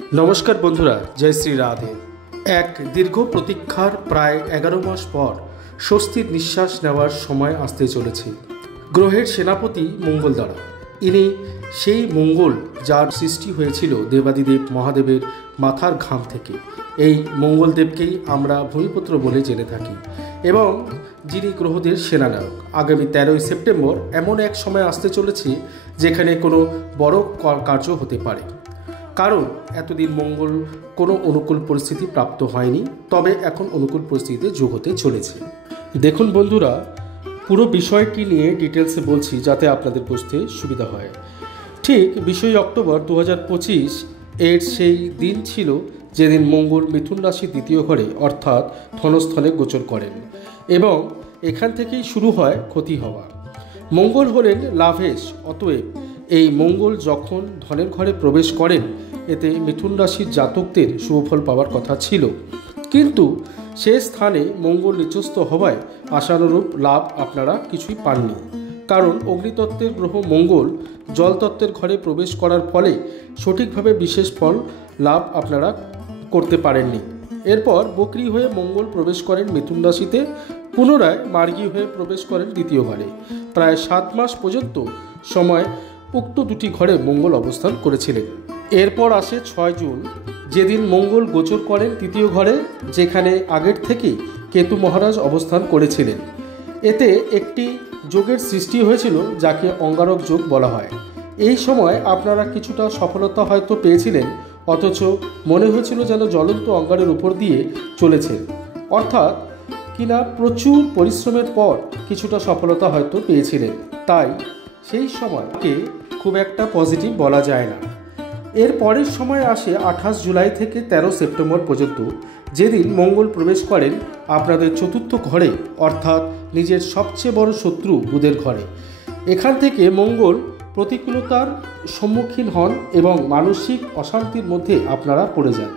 নমস্কার বন্ধুরা, জয় শ্রী রাধে। এক দীর্ঘ প্রতীক্ষার প্রায় 11 মাস পর স্বস্তির নিঃশ্বাস নেওয়ার সময় আসতে চলেছে গ্রহের সেনাপতি মঙ্গল দ্বারা। ইনি সেই মঙ্গল যার সৃষ্টি হয়েছিল দেবাদিদেব মহাদেবের মাথার ঘাম থেকে। এই মঙ্গলদেবকেই আমরা ভূমিপুত্র বলে জেনে থাকি এবং যিনি গ্রহদের সেনানায়ক। আগামী 13ই সেপ্টেম্বর এমন এক সময় আসতে চলেছে যেখানে কোনো বড় কার্য হতে পারে, কারণ এতদিন মঙ্গল কোনো অনুকূল পরিস্থিতি প্রাপ্ত হয়নি, তবে এখন অনুকূল পরিস্থিতিতে যোগ হতে চলেছে। দেখুন বন্ধুরা, পুরো বিষয়টি নিয়ে ডিটেলসে বলছি যাতে আপনাদের বুঝতে সুবিধা হয়। ঠিক 20 অক্টোবর 2025 এর সেই দিন ছিল যেদিন মঙ্গল মিথুন রাশির দ্বিতীয় ঘরে অর্থাৎ ধনস্থলে গোচর করেন এবং এখান থেকেই শুরু হয় ক্ষতি হওয়া। মঙ্গল হলেন লাভেশ, অতএব এই মঙ্গল যখন ধনের ঘরে প্রবেশ করেন এতে মিথুন রাশির জাতকদের শুভফল পাওয়ার কথা ছিল, কিন্তু সে স্থানে মঙ্গল নিচস্থ হওয়ায় আশানুরূপ লাভ আপনারা কিছুই পাননি। কারণ অগ্নিতত্ত্বের গ্রহ মঙ্গল জলতত্ত্বের ঘরে প্রবেশ করার ফলে সঠিকভাবে বিশেষ ফল লাভ আপনারা করতে পারেননি। এরপর বক্রী হয়ে মঙ্গল প্রবেশ করেন মিথুন রাশিতে, পুনরায় মার্গী হয়ে প্রবেশ করেন দ্বিতীয় ঘরে। প্রায় 7 মাস পর্যন্ত সময় উক্ত দুটি ঘরে মঙ্গল অবস্থান করেছিলেন। এরপর আসে 6 জুন, যেদিন মঙ্গল গোচর করেন তৃতীয় ঘরে, যেখানে আগের থেকেই কেতু মহারাজ অবস্থান করেছিলেন। এতে একটি যোগের সৃষ্টি হয়েছিল যাকে অঙ্গারক যোগ বলা হয়। এই সময় আপনারা কিছুটা সফলতা হয়তো পেয়েছিলেন, অথচ মনে হয়েছিল যেন জ্বলন্ত অঙ্গারের উপর দিয়ে চলেছেন, অর্থাৎ কিনা প্রচুর পরিশ্রমের পর কিছুটা সফলতা হয়তো পেয়েছিলেন। তাই সেই সময়কে খুব একটা পজিটিভ বলা যায় না। এর পরের সময় আসে 28 জুলাই থেকে 13 সেপ্টেম্বর পর্যন্ত, যেদিন মঙ্গল প্রবেশ করেন আপনাদের চতুর্থ ঘরে অর্থাৎ নিজের সবচেয়ে বড় শত্রু বুধের ঘরে। এখান থেকে মঙ্গল প্রতিকূলতার সম্মুখীন হন এবং মানসিক অশান্তির মধ্যে আপনারা পড়ে যান।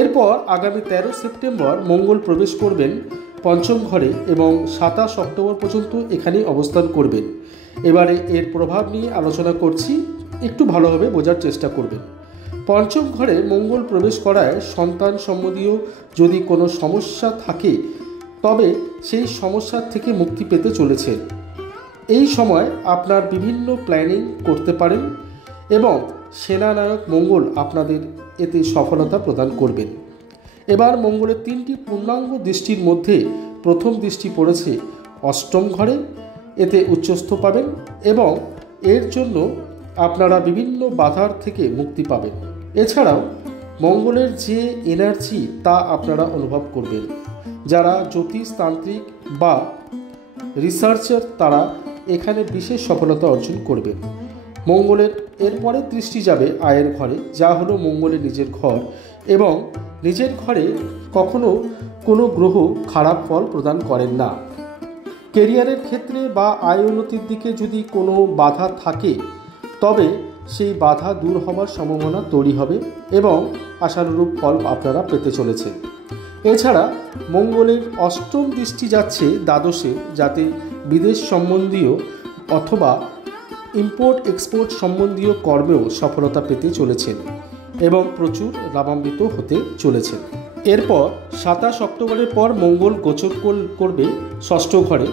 এরপর আগামী 13 সেপ্টেম্বর মঙ্গল প্রবেশ করবেন পঞ্চম ঘরে এবং 27 অক্টোবর পর্যন্ত এখানেই অবস্থান করবেন। এবারে এর প্রভাব নিয়ে আলোচনা করছি, একটু ভালোভাবে বোঝার চেষ্টা করবেন। পঞ্চম ঘরে মঙ্গল প্রবেশ করায় সন্তান সম্বন্ধীয় যদি কোনো সমস্যা থাকে তবে সেই সমস্যার থেকে মুক্তি পেতে চলেছেন। এই সময় আপনার বিভিন্ন প্ল্যানিং করতে পারেন এবং সেনানায়ক মঙ্গল আপনাদের এতে সফলতা প্রদান করবেন। এবার মঙ্গলের 3টি পূর্ণাঙ্গ দৃষ্টির মধ্যে প্রথম দৃষ্টি পড়েছে অষ্টম ঘরে, এতে উচ্চস্থ পাবেন এবং এর জন্য আপনারা বিভিন্ন বাধার থেকে মুক্তি পাবেন। এছাড়াও মঙ্গলের যে এনার্জি তা আপনারা অনুভব করবেন। যারা জ্যোতিষতান্ত্রিক বা রিসার্চার তারা এখানে বিশেষ সফলতা অর্জন করবেন। মঙ্গলের এরপরে দৃষ্টি যাবে আয়ের ঘরে, যা হলো মঙ্গলের নিজের ঘর, এবং নিজের ঘরে কখনো কোনো গ্রহ খারাপ ফল প্রদান করেন না। কেরিয়ারের ক্ষেত্রে বা আয় উন্নতির দিকে যদি কোনো বাধা থাকে তবে সেই বাধা দূর হওয়ার সম্ভাবনা তৈরি হবে এবং আশানুরূপ ফল আপনারা পেতে চলেছেন। এছাড়া মঙ্গলের অষ্টম দৃষ্টি যাচ্ছে দ্বাদশে, যাতে বিদেশ সম্বন্ধীয় অথবা ইম্পোর্ট এক্সপোর্ট সম্বন্ধীয় কর্মেও সফলতা পেতে চলেছেন এবং প্রচুর লাভান্বিত হতে চলেছেন। এরপর 27 অক্টোবরের পর মঙ্গল গোচর করবে ষষ্ঠ ঘরে।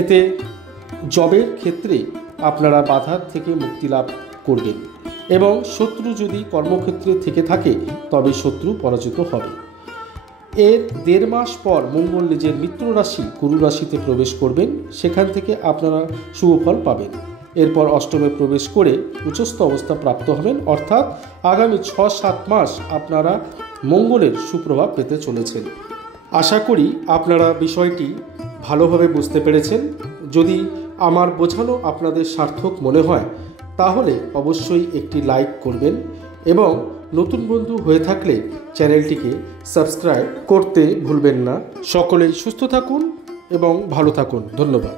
এতে জবের ক্ষেত্রে আপনারা বাধার থেকে মুক্তি লাভ করবেন এবং শত্রু যদি কর্মক্ষেত্রে থেকে থাকে তবে শত্রু পরাজিত হবে। এর 1.5 মাস পর মঙ্গল নিজের মিত্র রাশি গুরু রাশিতে প্রবেশ করবেন, সেখান থেকে আপনারা শুভফল পাবেন। এরপর অষ্টমে প্রবেশ করে উচ্চস্থ অবস্থা প্রাপ্ত হবেন, অর্থাৎ আগামী 6-7 মাস আপনারা মঙ্গলের সুপ্রভাব পেতে চলেছেন। আশা করি আপনারা বিষয়টি ভালোভাবে বুঝতে পেরেছেন। যদি আমার বোঝানো আপনাদের সার্থক মনে হয় তাহলে অবশ্যই একটি লাইক করবেন এবং নতুন বন্ধু হয়ে থাকলে চ্যানেলটিকে সাবস্ক্রাইব করতে ভুলবেন না। সকলেই সুস্থ থাকুন এবং ভালো থাকুন। ধন্যবাদ।